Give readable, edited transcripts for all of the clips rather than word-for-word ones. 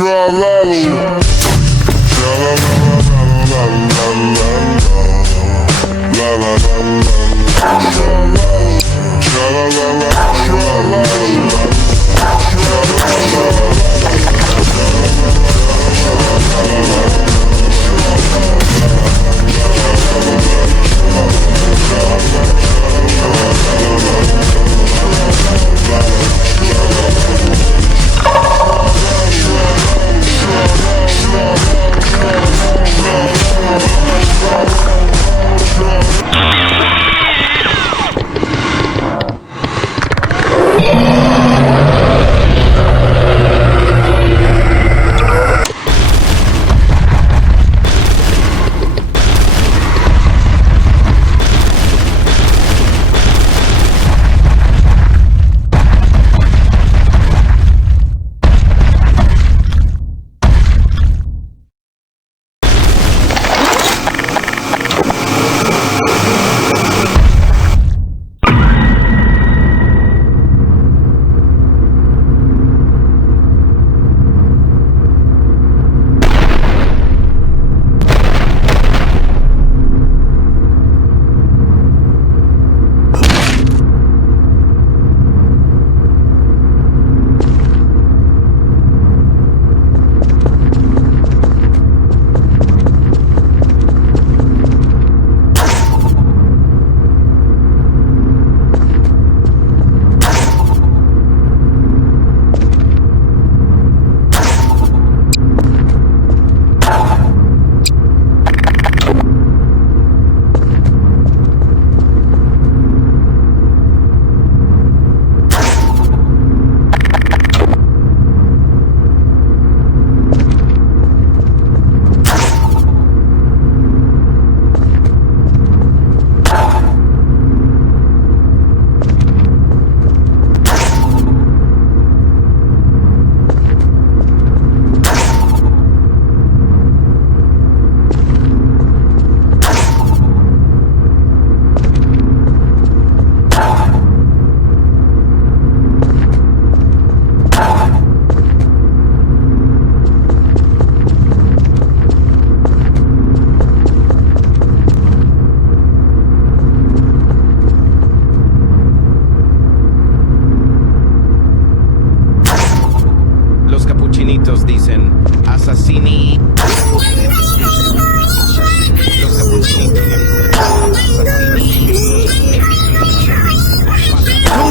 La la la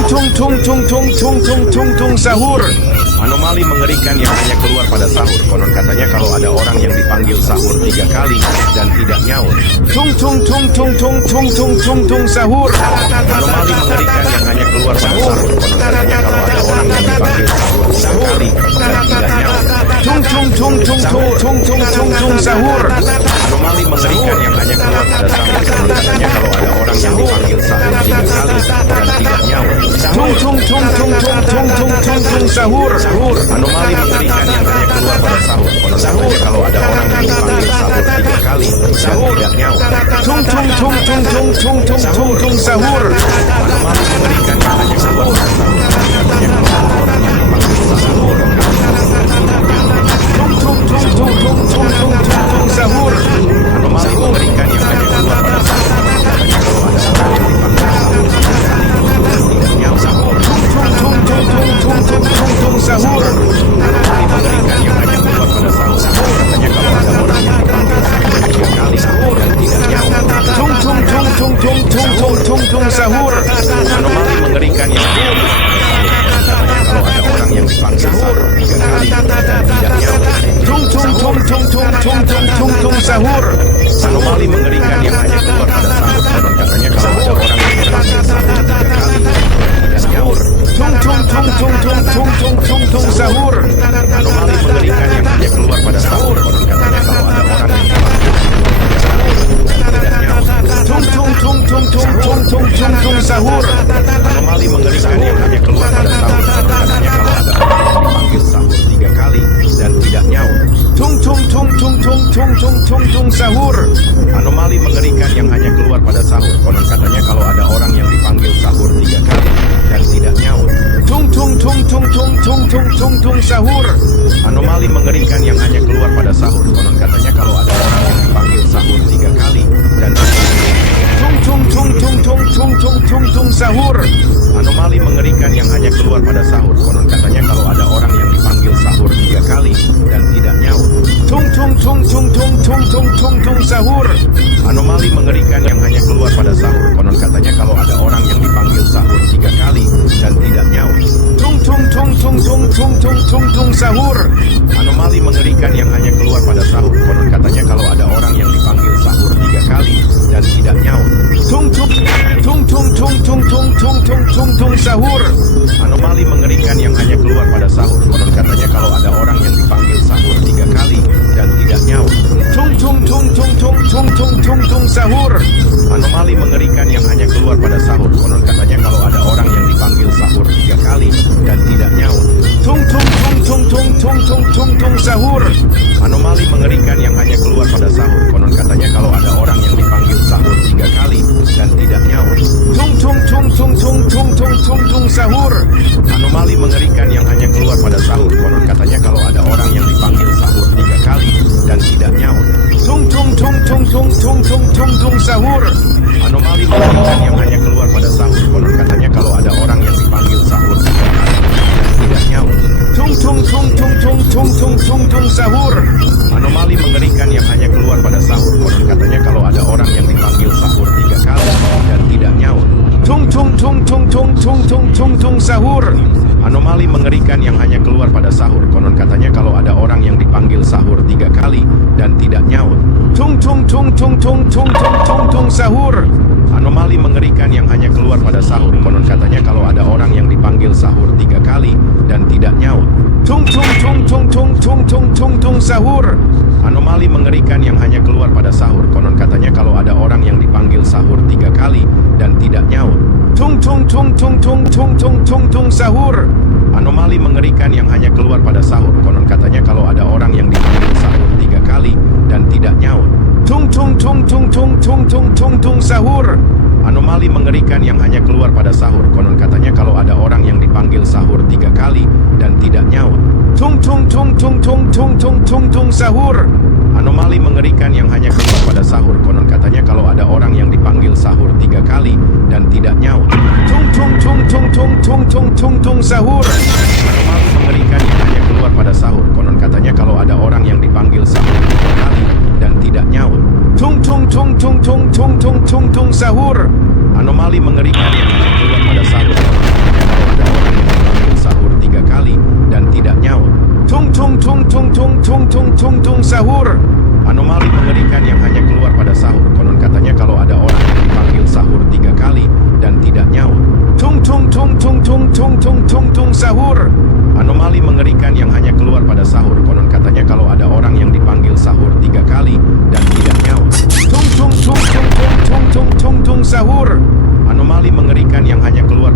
Tung sahur. Anomali mengerikan yang hanya keluar pada sahur. Konon katanya kalau ada orang yang dipanggil sahur 3 kali dan tidak nyaut. Tung sahur. Anomali mengerikan yang hanya keluar pada sahur. Konon katanya kalau ada orang yang dipanggil sahur 3 kali dan tidak nyaut. Tung sahur. Anomali mengerikan yang hanya keluar pada sahur. Konon katanya kalau ada orang yang dipanggil sahur 3 kali dan tidak nyaut. Tung sahur. Anomali mengerikan yang hanya keluar pada sahur. Konon katanya kalau ada orang yang dipanggil sahur 3 kali dan tidak nyaut. Tung sahur. Anomali mengerikan yang hanya keluar pada sahur. Konon katanya kalau ada orang yang dipanggil sahur 3 kali tung sahur. Anomali mengerikan yang hanya keluar pada sahur. Katanya kalau ada orang yang dipanggil sahur 3 kali dan tidak nyaut. Tung sahur. Anomali mengerikan yang hanya keluar pada sahur. Katanya kalau ada orang yang dipanggil sahur 3 kali dan tidak nyaut. Tung sahur. Anomali mengerikan yang hanya keluar pada sahur. Katanya kalau ada orang yang dipanggil sahur 3 kali dan tidak nyaut. Tung sahur. Anomali mengerikan yang hanya keluar pada sahur. Konon katanya kalau ada orang yang dipanggil sahur 3 kali dan tidak nyaut. Tung sahur. Anomali mengerikan yang hanya keluar pada sahur. Konon katanya kalau ada orang yang dipanggil sahur 3 kali dan tidak nyaut. Tung sahur. Anomali mengerikan yang hanya keluar pada sahur. Konon katanya kalau ada orang yang dipanggil sahur 3 kali dan tidak nyaut. Tung sahur. Anomali mengerikan yang hanya keluar pada sahur. Konon katanya kalau ada orang yang dipanggil sahur 3 kali dan tidak nyaut. Tung sahur. Anomali mengerikan yang hanya keluar pada sahur. Konon katanya kalau ada orang yang dipanggil sahur 3 kali dan tidak tung sahur. Anomali mengerikan yang hanya keluar pada sahur. Konon katanya kalau ada orang yang dipanggil sahur 3 kali dan tidak nyaut. Tung sahur. Anomali mengerikan yang hanya keluar pada sahur. Konon katanya kalau ada orang yang dipanggil sahur 3 kali dan tidak nyaut. Tung sahur. Anomali mengerikan yang hanya keluar pada sahur. Konon katanya kalau ada orang yang dipanggil sahur 3 kali dan tidak nyaut. Tung sahur. Anomali mengerikan yang hanya keluar pada sahur. Konon katanya kalau ada orang yang dipanggil sahur 3 kali dan tidak nyaut. Tung sahur. Anomali mengerikan yang hanya keluar pada sahur. Konon katanya kalau ada orang yang dipanggil sahur 3 kali dan tidak nyaut. Tung sahur. Anomali mengerikan yang hanya keluar pada sahur. Konon katanya kalau ada orang yang dipanggil sahur 3 kali dan tidak nyaut. Tung sahur. Anomali mengerikan yang hanya keluar pada sahur. Konon katanya kalau ada orang yang dipanggil sahur 3 kali dan tidak nyaut. Tung sahur. Anomali mengerikan yang hanya keluar pada sahur. Konon katanya kalau ada orang yang dipanggil sahur 3 kali dan tidak nyaut. Tung sahur. Anomali mengerikan yang hanya keluar pada sahur. Konon katanya kalau ada orang yang dipanggil sahur 3 kali dan tidak nyaut. Tung sahur. Anomali mengerikan yang hanya keluar pada sahur. Konon katanya kalau ada orang yang dipanggil sahur 3 kali dan tidak nyaut. Tung sahur. Anomali mengerikan yang hanya keluar pada sahur. Konon katanya kalau ada orang yang dipanggil sahur 3 kali dan tidak nyaut. Tung sahur. Anomali mengerikan yang hanya keluar pada sahur. Konon katanya kalau ada orang yang dipanggil sahur 3 kali dan tidak nyaut. Tung sahur. Anomali mengerikan yang hanya keluar pada sahur. Konon katanya kalau ada orang yang dipanggil sahur 3 kali dan tidak nyaut. Tung sahur. Anomali mengerikan yang hanya keluar pada sahur. Konon katanya kalau ada orang yang dipanggil sahur 3 kali dan tidak nyaut. Tung sahur. Anomali mengerikan yang hanya keluar pada sahur. Konon katanya kalau ada orang yang dipanggil sahur 3 kali dan tidak nyaut. Tung sahur. Anomali mengerikan yang hanya keluar pada sahur. Konon katanya kalau ada orang yang dipanggil sahur 3 kali dan tidak nyaut. Tung sahur. Anomali mengerikan yang hanya keluar pada sahur. tung tung tung tung tung tung sahur. Anomali mengerikan yang hanya keluar pada sahur. Konon katanya kalau ada orang yang dipanggil sahur 3 kali dan tidak nyaut. Tung tung tung tung tung tung tung tung tung sahur. Anomali mengerikan yang hanya keluar